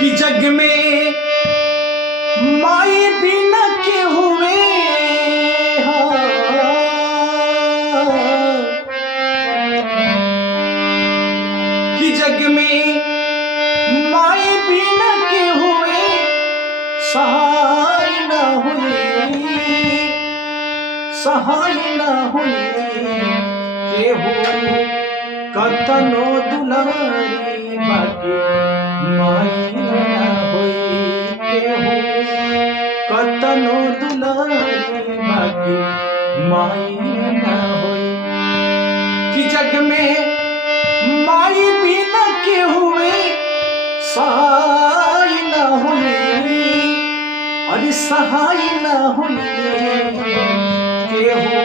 कि जग में माई बिना के हुए कि जग में माई बिना के हुए सहाय न हुए केहू कतनो दुलारी बाकी माई न होई केहू कतनो दुलारी बाकी माई न होई कि जग में माई बिना के हुए सहाय न हुए अरे सहाय न हुए केहू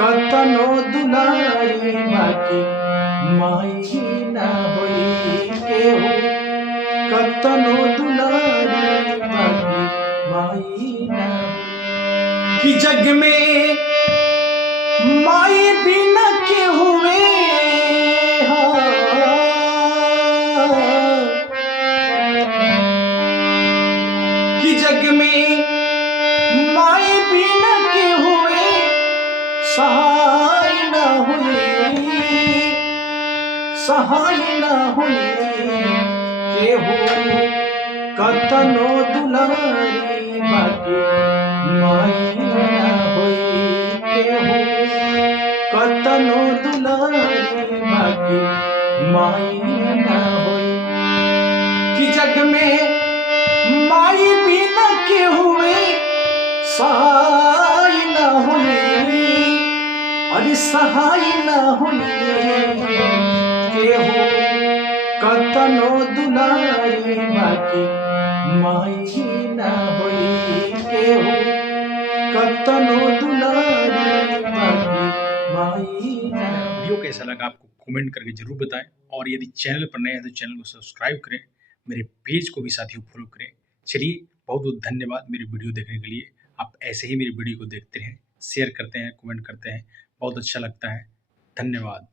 कतनो दुलारी बाकी माई न होई केहू कतनो दुलारी बाकी माई न कि जग में माई बिना के हुए कि जग में माई बिना के हुए सहाय न हुए केहू कतनो दुलारी बाकी माई न होई केहू कतनो दुलारी बाकी माई न होई कि जग में माई बिना के हुए सहाय न हुए अरे सहाय न हुए केहू कतनो दुलारी बाकी माई न होई केहू कतनो दुलारी बाकी माई न। वीडियो कैसा लगा आपको कमेंट करके जरूर बताएं और यदि चैनल पर नए हैं तो चैनल को सब्सक्राइब करें, मेरे पेज को भी साथियों फॉलो करें। चलिए, बहुत बहुत धन्यवाद मेरी वीडियो देखने के लिए। आप ऐसे ही मेरी वीडियो को देखते हैं, शेयर करते हैं, कमेंट करते हैं, बहुत अच्छा लगता है। धन्यवाद।